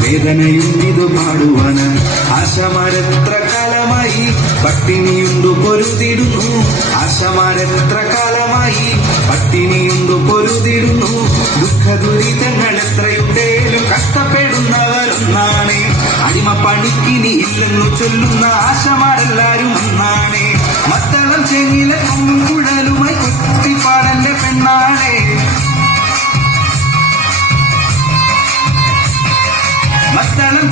വേദനയുണ്ടിതു പാടുവാന് ആശമാരെത്ര കാലമായി പട്ടിണിയുണ്ടു പൊരുതിടുന്നു. ആശമാരെത്ര കാലമായി പട്ടിണിയുണ്ടു പൊരുതിടുന്നു. ദുഃഖ ദുരിതങ്ങൾ എത്രയുണ്ടേലും കഷ്ടപ്പെടുന്നവരൊന്നാണ്. അടിമ പണിക്കിനി ഇല്ലെന്നു ചൊല്ലുന്ന ആശമാരെല്ലാരും ഒന്നാണ് മത്തളം ചെങ്ങിലെ കുഴലുമായി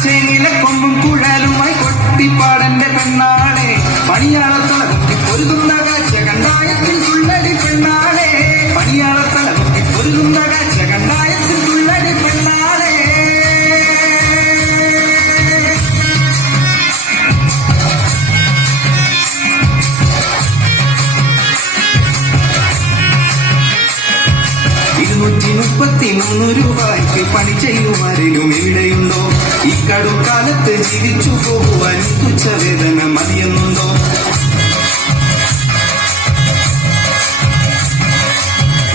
ചേനിയിലെ കൊമ്പും കുഴലുമായി കൊട്ടിപ്പാടന്റെ പെണ്ണാളെ പണിയാളത്തല കുത്തി പൊരുതുന്ന കാഴ്ച കണ്ടായത്തിൽ തുള്ളടി പെണ്ണാളെ. പണിയാളത്തല കുത്തി പൊരുതുന്ന കാഴ്ച കണ്ടായത്തിൽ തുള്ളടി പെണ്ണാളെ. ഇരുന്നൂറ്റി മുപ്പത്തി മൂന്ന് രൂപയ്ക്ക് പണി ഈ കടുക്കാലത്ത് ജീവിച്ചു പോകുവാൻ തുച്ഛവേദന മതിയെന്നുണ്ടോ?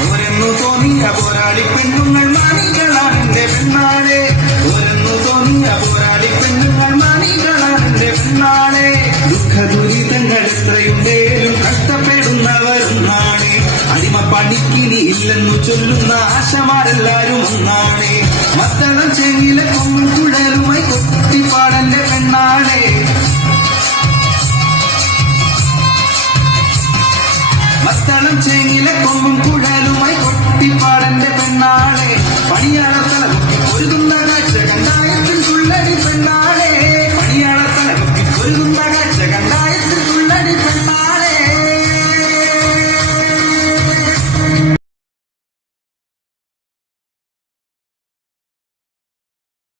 ഓരെന്നു തോന്നിയ പോരാളി പെണ്ണുങ്ങൾ മാണികളാണെന്റെ പെണ്ണാളെ ഓരെന്നു തോന്നിയ പോരാളി പെണ്ണുങ്ങൾ മാണികളാണെന്റെ പെണ്ണാളെ ദുഃഖ ദുരിതങ്ങൾ എത്രയുണ്ടേലും കഷ്ടപ്പെടുന്നവരൊന്നാണ് അടിമ പണിക്കിനി ഇല്ലെന്നു ചൊല്ലുന്ന ആശമാരെല്ലാരും ഒന്നാണ്. മത്തളം ചെങ്ങിലെ കൊമ്പും കൊമ്പും കുഴലുമായി കൊട്ടിപ്പാടന്റെ പെണ്ണാളെ. പണിയാളത്തല ഒരുകുന്ന കാഴ്ച കണ്ടായത്തിൽ തുള്ളടി പെണ്ണാളെ. ഒരു ഒരുകുന്ന